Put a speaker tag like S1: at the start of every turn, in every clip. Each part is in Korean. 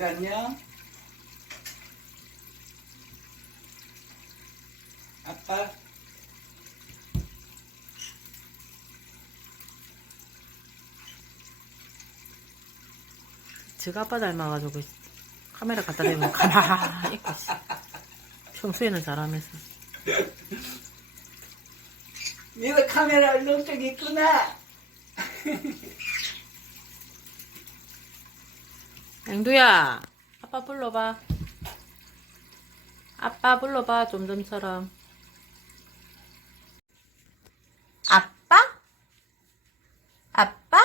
S1: 안녕. 아빠.
S2: 지가 아빠 닮아가지고 카메라 갖다 대면 가만히 있고 있어. 평소에는 잘하면서.
S1: 니도 카메라 얼른 쪽 있구나.
S2: 앵두야, 아빠 불러봐. 아빠 불러봐, 좀좀처럼. 아빠? 아빠?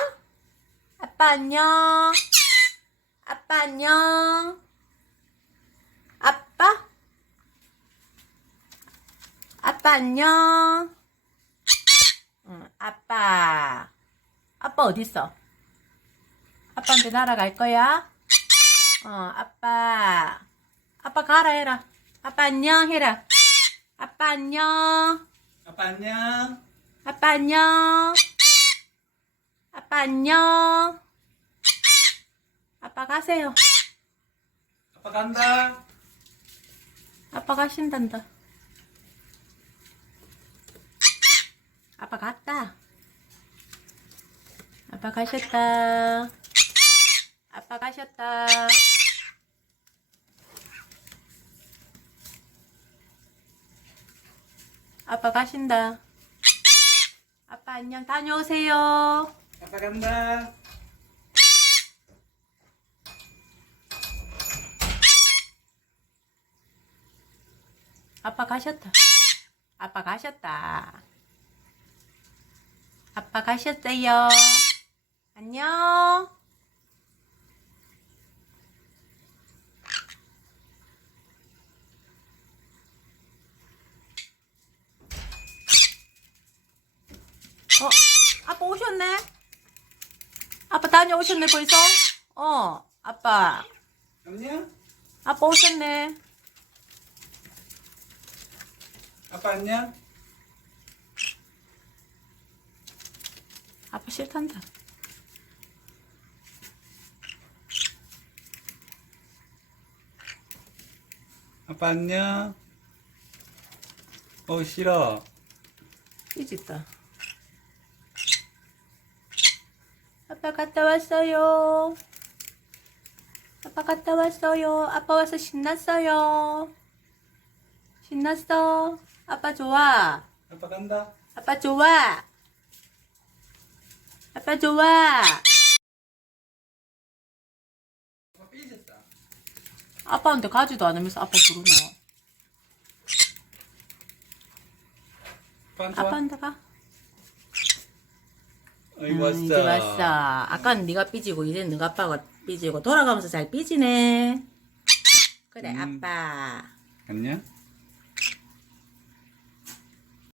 S2: 아빠 안녕. 아빠 안녕. 아빠? 아빠 안녕. 응, 아빠. 아빠 어딨어? 아빠한테 날아갈 거야? 어, 아빠. 아빠 가라 해라. 아빠 안녕 해라. 아빠 안녕.
S1: 아빠 안녕.
S2: 아빠 안녕. 아빠 안녕. 아빠 가세요.
S1: 아빠 간다.
S2: 아빠 가신단다. 아빠 갔다. 아빠 가셨다. 아빠 가셨다. 아빠 가신다. 아빠 안녕 다녀오세요.
S1: 아빠 간다.
S2: 아빠 가셨다. 아빠 가셨다. 아빠 가셨어요. 안녕. 어, 아빠 오셨네? 아빠 다녀오셨네, 벌써? 어, 아빠.
S1: 안녕.
S2: 아빠 오셨네.
S1: 아빠 안녕.
S2: 아빠 싫단다.
S1: 아빠 안녕. 어 싫어.
S2: 삐졌다. 아빠 갔다 왔어요. 아빠 갔다 왔어요. 아빠 와서 신났어요. 신났어. 아빠 좋아.
S1: 아빠 간다.
S2: 아빠 좋아. 아빠 좋아.
S1: 아빠 삐졌다.
S2: 아빠한테 가지도 않으면서 아빠
S1: 좋아.
S2: 아빠한테 가.
S1: 어이
S2: 음,
S1: 왔어.
S2: 이제 왔어. 아까는 네가 삐지고 이제는 네가 아빠가 삐지고 돌아가면서 잘 삐지네. 그래
S1: 음.
S2: 아빠.
S1: 안녕.